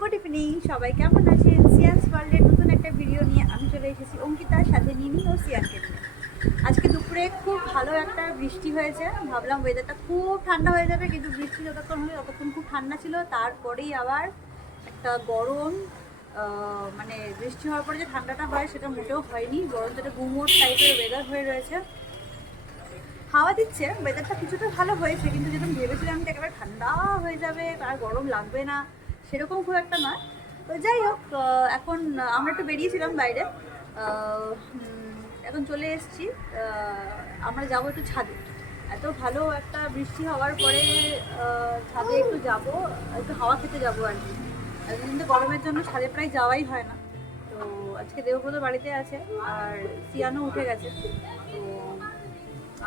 Good evening, সবাই কেমন আছেন? সিয়ান্স ওয়ার্ল্ডের নতুন একটা ভিডিও নিয়ে আমি চলে এসেছি অঙ্কিতার সাথে, নিনি ও সিয়ানকে নিয়ে। আজকে দুপুরে খুব ভালো একটা বৃষ্টি হয়েছে, ভাবলাম ওয়েদারটা খুব ঠান্ডা হয়ে যাবে, কিন্তু বৃষ্টি যতক্ষণ হলো ততক্ষণ খুব ঠান্ডা ছিল। তারপরেই আবার একটা গরম, মানে বৃষ্টি হওয়ার পরে যে ঠান্ডাটা হয় সেটা মোটেও হয়নি, গরম যেটা গুমোট টাইপের ওয়েদার হয়ে রয়েছে। হাওয়া দিচ্ছে, ওয়েদারটা কিছুটা ভালো হয়েছে, কিন্তু যেরকম ভেবেছিলাম যে একেবারে ঠান্ডা হয়ে যাবে আর গরম লাগবে না, সেরকম খুব একটা নয়। তো যাই হোক, এখন আমরা একটু বেরিয়েছিলাম বাইরে, এখন চলে এসেছি। আমরা যাবো একটু ছাদে। এত ভালো একটা বৃষ্টি হওয়ার পরে ছাদে একটু যাব, একটু হাওয়া খেতে যাবো আর কি। এতদিন তো গরমের জন্য ছাদে প্রায় যাওয়াই হয় না। তো আজকে দেবব্রত বাড়িতে আছে আর সিয়ানো উঠে গেছে, তো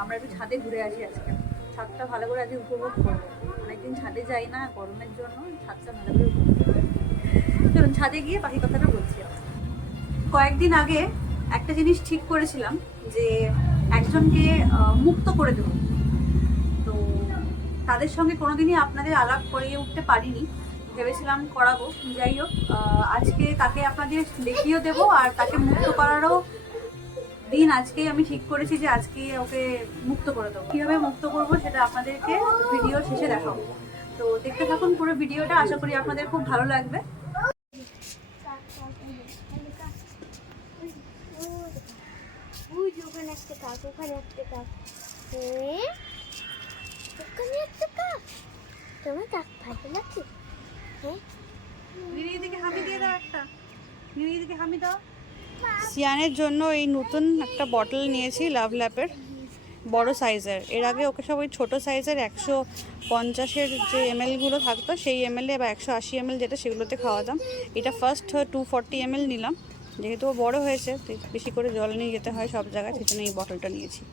আমরা একটু ছাদে ঘুরে আসি আজকে। ছাদটা ভালো করে আজকে উপভোগ করবো, অনেকদিন ছাদে যাই না গরমের জন্য, ছাদটা ভালো করে উপভোগ করবো। চলুন ছাদে গিয়ে বাকি কথাটা বলছি। কয়েকদিন আগে একটা জিনিস ঠিক করেছিলাম যে একজনকে মুক্ত করে দেবো। তো তাদের সঙ্গে কোনোদিনই আপনাদের আলাপ করিয়ে উঠতে পারিনি, ভেবেছিলাম করাবো। যাই হোক, আজকে তাকে আপনাদের দেখিয়েও দেবো আর তাকে মুক্ত করারও দিন আজকেই আমি ঠিক করেছি যে আজকে ওকে মুক্ত করে দেবো। কীভাবে মুক্ত করবো সেটা আপনাদেরকে ভিডিওর শেষে দেখাবো। তো দেখতে থাকুন পুরো ভিডিওটা, আশা করি আপনাদের খুব ভালো লাগবে। ওখানে একটা কাক, ওখানে একটা কাক, ওখানে একটা কাক। তোমার কাক ভালো লাগে? হ্যাঁ, দিদিকে হামি দিয়ে দাও একটা, দিদিকে হামি দাও। সিয়ানের জন্য এই নতুন একটা বটল নিয়েছি লাভ ল্যাপের, বড় সাইজের। এর আগে ওকে সব ওই ছোটো সাইজের 150-এর যে এমএলগুলো থাকতো সেই এমএলএ বা 180 ml যেটা, সেগুলোতে খাওয়াতাম। এটা ফার্স্ট 240 ml নিলাম, যেহেতু ও বড়ো হয়েছে বেশি করে জল নিয়ে যেতে হয় সব জায়গায়, সেজন্য এই বটলটা নিয়েছি।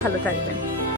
ভালো থাকবেন।